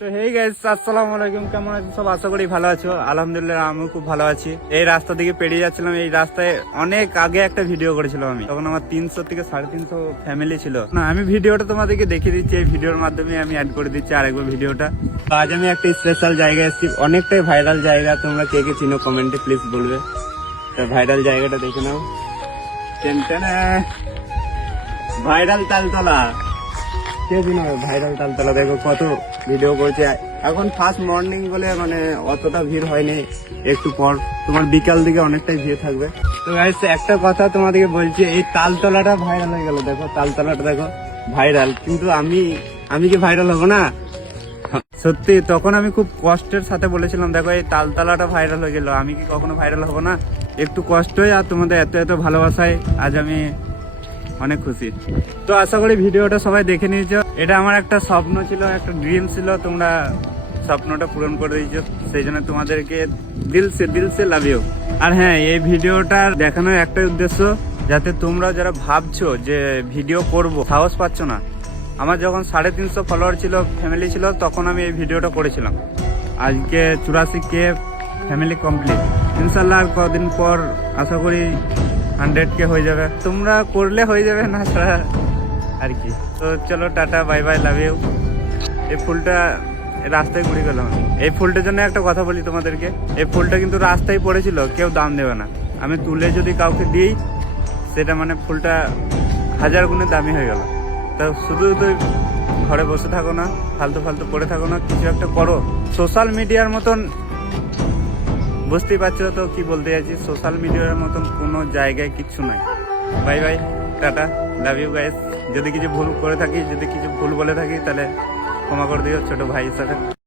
তো hey guys, আসসালামু আলাইকুম। কেমন আছো সব? আশা করি ভালো আছো। আলহামদুলিল্লাহ আমি খুব ভালো আছি। এই রাস্তা দিকে পেরিয়ে যাচ্ছিলাম। এই রাস্তায় অনেক আগে একটা ভিডিও করেছিলাম আমি, তখন আমার 300 থেকে 350 ফ্যামিলি ছিল। না, আমি ভিডিওটা তোমাদেরকে দেখিয়ে দিচ্ছি। এই ভিডিওর মাধ্যমে আমি অ্যাড করে দিচ্ছি আরেকবার ভিডিওটা। তো আজ আমি একটা স্পেশাল জায়গায় এসেছি, অনেকটাই ভাইরাল জায়গা। তোমরা কে কে চিনো কমেন্টে প্লিজ বলবে। তো ভাইরাল জায়গাটা দেখে নাও। ভাইরাল তালতলা। কে দিন ভাইরাল তালতলা দেখো, কত ভিডিও করছে। এখন ফার্স্ট মর্নিং বলে মানে অতটা ভিড় হয়নি, একটু পর তোমার বিকাল দিকে অনেকটাই ভিড় থাকবে। তো গাইস একটা কথা তোমাদেরকে বলছি, এই তালতলাটা ভাইরাল হয়ে গেল। দেখো তালতলাটা দেখো ভাইরাল, কিন্তু আমি কি ভাইরাল হবো না? সত্যি তখন আমি খুব কষ্টের সাথে বলেছিলাম দেখো এই তালতলাটা ভাইরাল হয়ে গেল, আমি কি কখনো ভাইরাল হবো না? একটু কষ্টই, আর তোমাদের এত এত ভালোবাসায় আজ আমি অনেক খুশি। তো আশা করি ভিডিওটা সবাই দেখে নিয়েছো। এটা আমার একটা স্বপ্ন ছিল, একটা ড্রিম ছিল। তোমরা স্বপ্নটা পূরণ করে দিয়েছো, সেই জন্য তোমাদেরকে দিল সে লাভ ইউ। আর হ্যাঁ, এই ভিডিওটা দেখানোর একটাই উদ্দেশ্য, যাতে তোমরা যারা ভাবছো যে ভিডিও করব সাহস পাচ্ছ না। আমার যখন 350 ফলোয়ার ছিল, ফ্যামিলি ছিল, তখন আমি এই ভিডিওটা করেছিলাম। আজকে 84K ফ্যামিলি কমপ্লিট। ইনশাল্লাহ আর কদিন পর আশা করি 100K হয়ে যাবে। তোমরা করলে হয়ে যাবে, না ছাড়া আর কি। তো চলো tata, bye bye, love you. এই ফুলটা রাস্তায় ঘুরে গেলাম। এই ফুলটার জন্য একটা কথা বলি তোমাদেরকে, এই ফুলটা কিন্তু রাস্তায় পড়েছিল, কেউ দাম দেবে না। আমি তুলে যদি কাউকে দিই, সেটা মানে ফুলটা 1000 গুণে দামি হয়ে গেল। তা শুধু তো ঘরে বসে থাকো না, ফালতু ফালতু পড়ে থাকো না, কিছু একটা করো। সোশ্যাল মিডিয়ার মতন, বুঝতেই পারছো তো কি বলতে চাইছি, সোশ্যাল মিডিয়ার মতন কোনো জায়গায় কিচ্ছু নাই। Bye bye, tata, love you guys. যদি কিছু ভুল করে থাকি, যদি কিছু ভুল বলে থাকি, তাহলে ক্ষমা করে দিও ছোট ভাই হিসাবে।